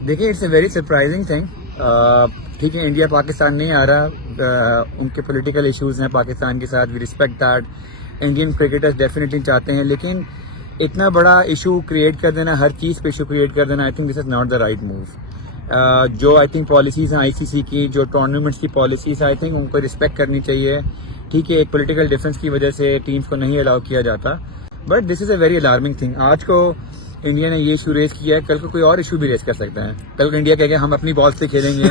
देखिए, it's a very surprising thing. ठीक है, इंडिया पाकिस्तान नहीं आ रहा, उनके पॉलिटिकल इश्यूज हैं पाकिस्तान के साथ, we respect that. Indian cricketers definitely चाहते हैं, लेकिन इतना बड़ा इशू क्रिएट कर देना, हर चीज़ पे इशू क्रिएट कर देना, I think this is not the right move. जो आई थिंक पॉलिसीज हैं आईसीसी की, जो टूर्नामेंट्स की पॉलिसीज आई थिंक उनको रिस्पेक्ट करनी चाहिए। ठीक है, एक पॉलिटिकल डिफरेंस की वजह से टीम्स को नहीं अलाउ किया जाता, but this is a very alarming thing. आज को इंडिया ने ये इशू रेज किया है, कल को कोई और इशू भी रेज कर सकता है। कल को इंडिया कहेगा हम अपनी बॉल से खेलेंगे,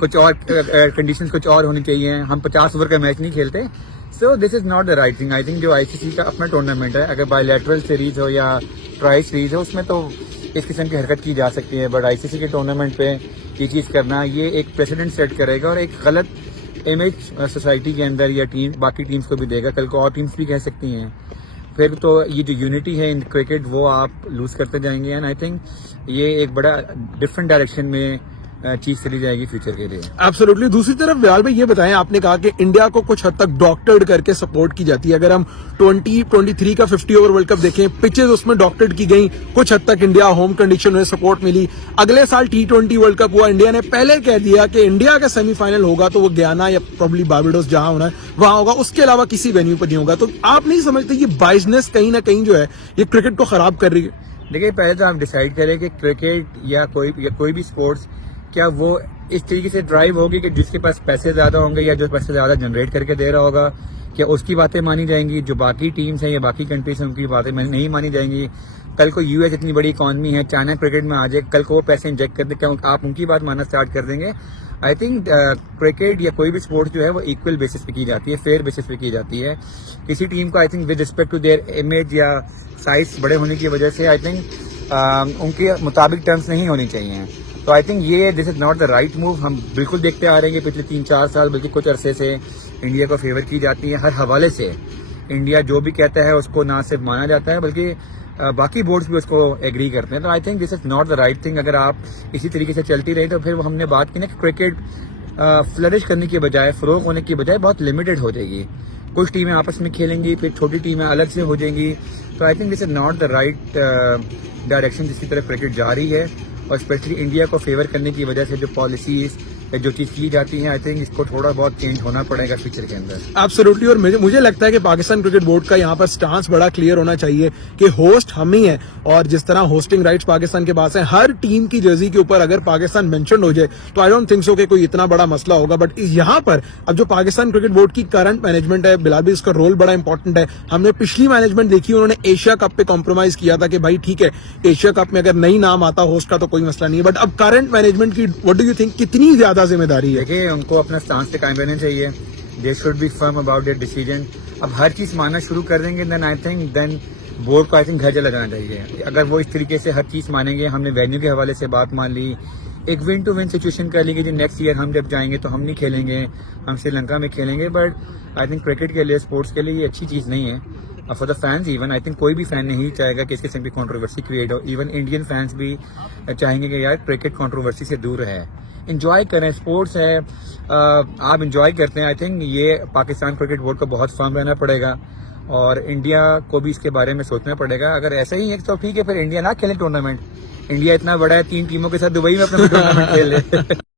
कुछ और कंडीशंस कुछ और होनी चाहिए, हम 50 ओवर का मैच नहीं खेलते। So this is not the right thing. I think जो आईसीसी का अपना टूर्नामेंट है, अगर बायलैटरल सीरीज हो या ट्राई सीरीज हो, उसमें तो इस किस्म की हरकत की जा सकती है, बट आईसीसी के टूर्नामेंट पे ये चीज़ करना, ये एक प्रेसिडेंट सेट करेगा और एक गलत इमेज सोसाइटी के अंदर या बाकी टीम्स को भी देगा। कल को और टीम्स भी कह सकती हैं, फिर तो ये जो यूनिटी है इन क्रिकेट वो आप लूज करते जाएंगे। एंड आई थिंक ये एक बड़ा डिफरेंट डायरेक्शन में चीज चली जाएगी फ्यूचर के लिए। एब्सोल्युटली। दूसरी तरफ व्याल भाई ये बताएं, आपने कहा कि इंडिया को कुछ हद तक डॉक्टर्ड करके सपोर्ट की जाती है। अगर हम 2023 का 50 ओवर वर्ल्ड कप देखें, पिचेस उसमें डॉक्टर्ड की गई, कुछ हद तक इंडिया होम कंडीशन में सपोर्ट मिली। अगले साल T20 वर्ल्ड कप हुआ, इंडिया ने पहले कह दिया कि इंडिया का सेमीफाइनल होगा तो वो गयाना या प्रोबेबली बारबाडोस जहां होना है वहां होगा, उसके अलावा किसी वेन्यू पर नहीं होगा। तो आप नहीं समझते ये बाइजनेस कहीं ना कहीं जो है ये क्रिकेट को खराब कर रही है? देखिए, पहले तो आप डिसाइड करें कि क्रिकेट या कोई भी स्पोर्ट्स, क्या वो इस तरीके से ड्राइव होगी कि जिसके पास पैसे ज्यादा होंगे या जो पैसे ज्यादा जनरेट करके दे रहा होगा, क्या उसकी बातें मानी जाएंगी? जो बाकी टीम्स हैं या बाकी कंट्रीज हैं उनकी बातें नहीं मानी जाएंगी? कल को यूएस इतनी बड़ी इकॉनमी है, चाइना क्रिकेट में आ जाए, कल को वो पैसे इंजेक्ट कर दे, क्या आप उनकी बात मानना स्टार्ट कर देंगे? आई थिंक क्रिकेट या कोई भी स्पोर्ट्स जो है वो इक्वल बेसिस पे की जाती है, फेयर बेसिस पे की जाती है। किसी टीम को I think with respect to their image या साइज बड़े होने की वजह से आई थिंक उनके मुताबिक टर्म्स नहीं होनी चाहिए। तो आई थिंक ये this is not the right move. हम बिल्कुल देखते आ रहे हैं कि पिछले 3-4 साल बल्कि कुछ अरसे से इंडिया को फेवर की जाती है हर हवाले से। इंडिया जो भी कहता है उसको ना सिर्फ माना जाता है बल्कि बाकी बोर्ड्स भी उसको एग्री करते हैं। तो I think this is not the right thing. अगर आप इसी तरीके से चलती रही तो फिर हमने बात की ना कि क्रिकेट फ्लरिश करने की बजाय, फरोग होने की बजाय बहुत लिमिटेड हो जाएगी। कुछ टीमें आपस में खेलेंगी, फिर छोटी टीमें अलग से हो जाएंगी। तो I think this is not the right direction जिसकी तरफ क्रिकेट जा रही है, और स्पेशली इंडिया को फेवर करने की वजह से जो पॉलिसीज जो चीज की जाती है, आई थिंक इसको थोड़ा बहुत चेंज होना पड़ेगा फ्यूचर के अंदर। एब्सोल्युटली। और मुझे लगता है कि पाकिस्तान क्रिकेट बोर्ड का यहाँ पर स्टांस बड़ा क्लियर होना चाहिए कि होस्ट हम ही हैं, और जिस तरह होस्टिंग राइट्स पाकिस्तान के पास है, हर टीम की जर्सी के ऊपर अगर पाकिस्तान मेंशन हो जाए तो आई डोंट थिंक सो कि कोई इतना बड़ा मसला होगा। बट यहाँ पर अब जो पाकिस्तान क्रिकेट बोर्ड की करंट मैनेजमेंट है, बिलाल भी इसका रोल बड़ा इंपॉर्टेंट है। हमने पिछली मैनेजमेंट देखी, उन्होंने एशिया कप पे कॉम्प्रोमाइज किया था कि भाई ठीक है, एशिया कप में अगर नहीं नाम आता होस्ट का तो कोई मसला नहीं है। बट अब करंट मैनेजमेंट की व्हाट डू यू थिंक, कितनी ज्यादा जिम्मेदारी है? उनको अपना स्टांस पे कायम रहना चाहिए। They should be firm about their decision. अब हर चीज मानना शुरू कर देंगे देन आई थिंक बोर्ड को आई थिंक घर चला जाना चाहिए। अगर वो इस तरीके से हर चीज मानेंगे, हमने वेन्यू के हवाले से बात मान ली, एक विन टू विन सिचुएशन कर ली कि नेक्स्ट ईयर हम जब जाएंगे तो हम नहीं खेलेंगे, हम श्रीलंका में खेलेंगे। बट आई थिंक क्रिकेट के लिए, स्पोर्ट्स के लिए ये अच्छी चीज नहीं है। For the fans even, I think कोई भी फैन नहीं चाहेगा कि इसके किस्म की कंट्रोवर्सी क्रिएट हो। इवन इंडियन फैंस भी चाहेंगे कि यार क्रिकेट कंट्रोवर्सी से दूर रहे, इंजॉय करें, स्पोर्ट्स है, आप इंजॉय करते हैं। आई थिंक ये पाकिस्तान क्रिकेट बोर्ड को बहुत फर्म रहना पड़ेगा और इंडिया को भी इसके बारे में सोचना पड़ेगा। अगर ऐसा ही है तो ठीक है, फिर इंडिया ना खेले टूर्नामेंट। इंडिया इतना बड़ा है, 3 टीमों के साथ दुबई में अपना टूर्नामेंट खेल ले।